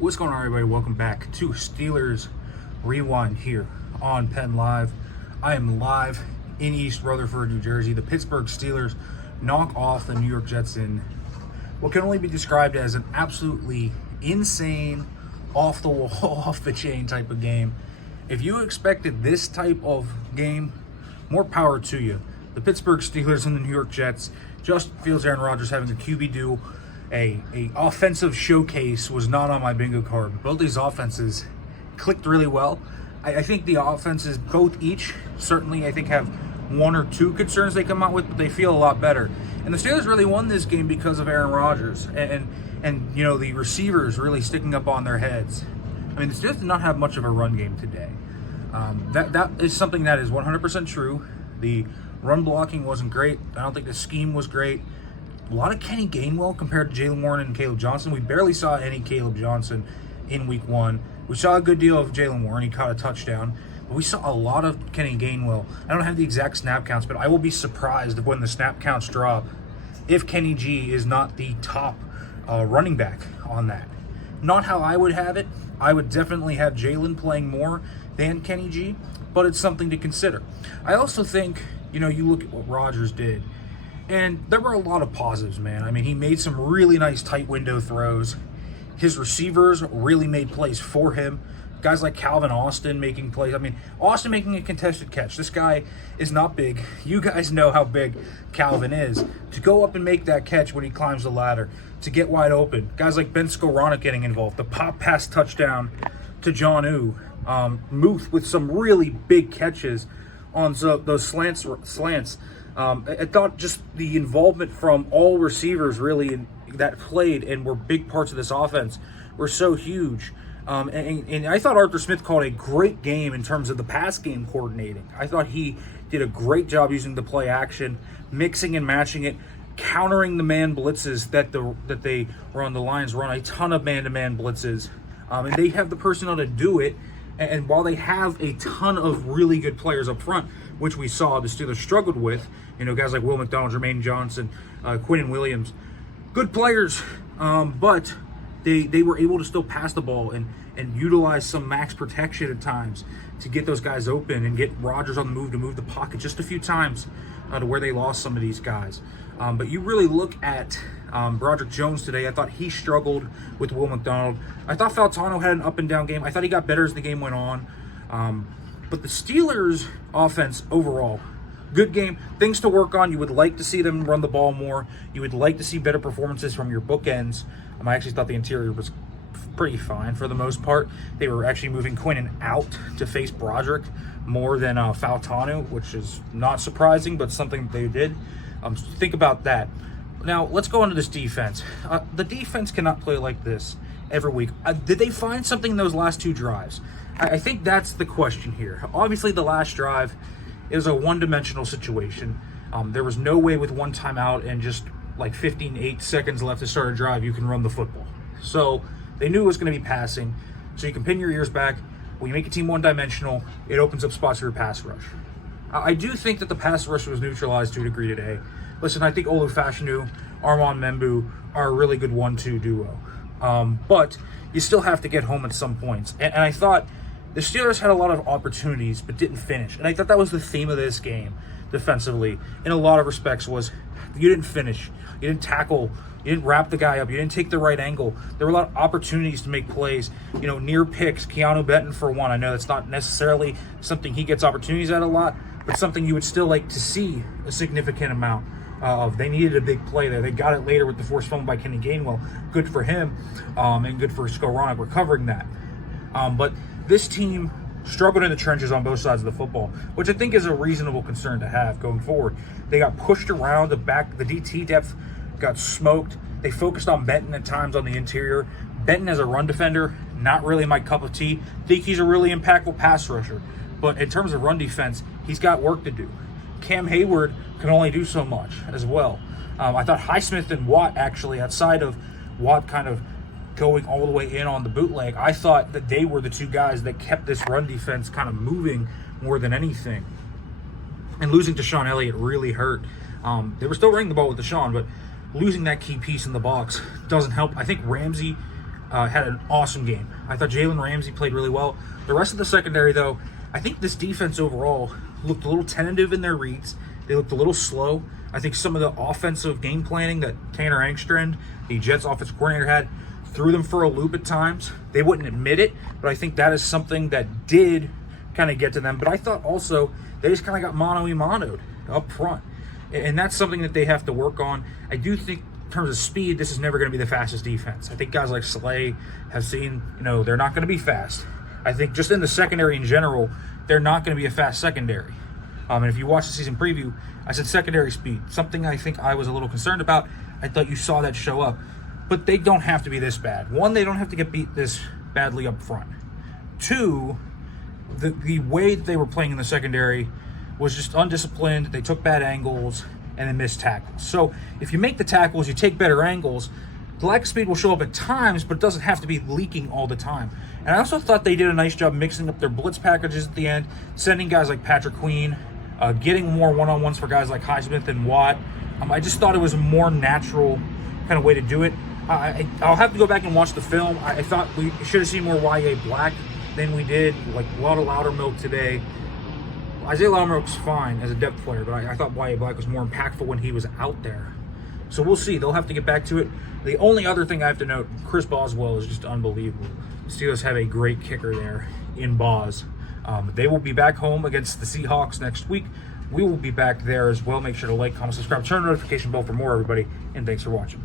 What's going on, everybody? Welcome back to Steelers Rewind here on Penn Live. I am live in East Rutherford, New Jersey. The Pittsburgh Steelers knock off the New York Jets in what can only be described as an absolutely insane, off-the-wall, off-the-chain type of game. If you expected this type of game, more power to you. The Pittsburgh Steelers and the New York Jets. Justin Fields, Aaron Rodgers having a QB duel. A offensive showcase was not on my bingo card. Both these offenses clicked really well. I think the offenses, both each, certainly I think have one or two concerns they come out with, but they feel a lot better. And the Steelers really won this game because of Aaron Rodgers and you know, the receivers really sticking up on their heads. I mean, the Steelers did not have much of a run game today. That is something that is 100% true. The run blocking wasn't great. I don't think the scheme was great. A lot of Kenny Gainwell compared to Jaylen Warren and Caleb Johnson. We barely saw any Caleb Johnson in week one. We saw a good deal of Jaylen Warren. He caught a touchdown. But we saw a lot of Kenny Gainwell. I don't have the exact snap counts, but I will be surprised if when the snap counts drop, if Kenny G is not the top running back on that. Not how I would have it. I would definitely have Jaylen playing more than Kenny G, but it's something to consider. I also think, you know, you look at what Rodgers did, and there were a lot of positives, man. I mean, he made some really nice tight window throws. His receivers really made plays for him. Guys like Calvin Austin making plays. I mean, Austin making a contested catch. This guy is not big. You guys know how big Calvin is. To go up and make that catch when he climbs the ladder, to get wide open. Guys like Ben Skowronek getting involved. The pop pass touchdown to John Ooh. Muth with some really big catches on those slants. I thought just the involvement from all receivers really that played and were big parts of this offense were so huge. And I thought Arthur Smith called a great game in terms of the pass game coordinating. I thought he did a great job using the play action, mixing and matching it, countering the man blitzes that they were on. The Lions run a ton of man-to-man blitzes, and they have the personnel to do it. And while they have a ton of really good players up front, which we saw the Steelers struggled with, you know, guys like Will McDonald, Jermaine Johnson, Quinnen Williams, good players, but they were able to still pass the ball and utilize some max protection at times to get those guys open and get Rodgers on the move to move the pocket just a few times to where they lost some of these guys. But you really look at Broderick Jones today. I thought he struggled with Will McDonald. I thought Faltano had an up and down game. I thought he got better as the game went on. But the Steelers' offense overall, good game. Things to work on. You would like to see them run the ball more. You would like to see better performances from your bookends. I actually thought the interior was pretty fine for the most part. They were actually moving Quinnen out to face Broderick more than Faltano, which is not surprising, but something they did. Think about that. Now, let's go into this defense. The defense cannot play like this every week. Did they find something in those last two drives? I think that's the question here. Obviously, the last drive is a one-dimensional situation. There was no way with one timeout and just like 8 seconds left to start a drive, you can run the football. So they knew it was going to be passing. So you can pin your ears back. When you make a team one-dimensional, it opens up spots for your pass rush. I do think that the pass rush was neutralized to a degree today. Listen, I think Olu Fashanu, Armand Membu are a really good 1-2 duo. But you still have to get home at some points. And I thought the Steelers had a lot of opportunities but didn't finish. And I thought that was the theme of this game defensively in a lot of respects was you didn't finish. You didn't tackle. You didn't wrap the guy up. You didn't take the right angle. There were a lot of opportunities to make plays. You know, near picks, Keanu Benton for one. I know that's not necessarily something he gets opportunities at a lot, but something you would still like to see a significant amount of. They needed a big play there. They got it later with the forced fumble by Kenny Gainwell. Good for him, and good for Skowronek recovering that. But this team struggled in the trenches on both sides of the football, which I think is a reasonable concern to have going forward. They got pushed around the back. The DT depth got smoked. They focused on Benton at times on the interior. Benton as a run defender, not really my cup of tea. Think he's a really impactful pass rusher. But in terms of run defense, he's got work to do. Cam Hayward can only do so much as well. I thought Highsmith and Watt actually, outside of Watt kind of going all the way in on the bootleg, I thought that they were the two guys that kept this run defense kind of moving more than anything. And losing Deshaun Elliott really hurt. They were still running the ball with Deshaun, but losing that key piece in the box doesn't help. I think Ramsey had an awesome game. I thought Jalen Ramsey played really well. The rest of the secondary, though, I think this defense overall looked a little tentative in their reads. They looked a little slow. I think some of the offensive game planning that Tanner Engstrand, the Jets offensive coordinator, had threw them for a loop at times. They wouldn't admit it, but I think that is something that did kind of get to them. But I thought also they just kind of got mano-a-mano'd up front. And that's something that they have to work on. I do think in terms of speed, this is never going to be the fastest defense. I think guys like Slay have seen, they're not going to be fast. I think just in the secondary in general, they're not going to be a fast secondary. And if you watch the season preview, I said secondary speed, something I think I was a little concerned about. I thought you saw that show up. But they don't have to be this bad. One, they don't have to get beat this badly up front. Two, the way that they were playing in the secondary was just undisciplined. They took bad angles and then missed tackles. So if you make the tackles, you take better angles, the lack of speed will show up at times, but it doesn't have to be leaking all the time. And I also thought they did a nice job mixing up their blitz packages at the end, sending guys like Patrick Queen, getting more one-on-ones for guys like Highsmith and Watt. I just thought it was a more natural kind of way to do it. I'll have to go back and watch the film. I thought we should have seen more Y.A. Black than we did. Like a lot of Loudermilk today. Isaiah Loudermilk's fine as a depth player, but I thought Y.A. Black was more impactful when he was out there. So we'll see. They'll have to get back to it. The only other thing I have to note, Chris Boswell is just unbelievable. The Steelers have a great kicker there in Boz. They will be back home against the Seahawks next week. We will be back there as well. Make sure to like, comment, subscribe, turn the notification bell for more, everybody, and thanks for watching.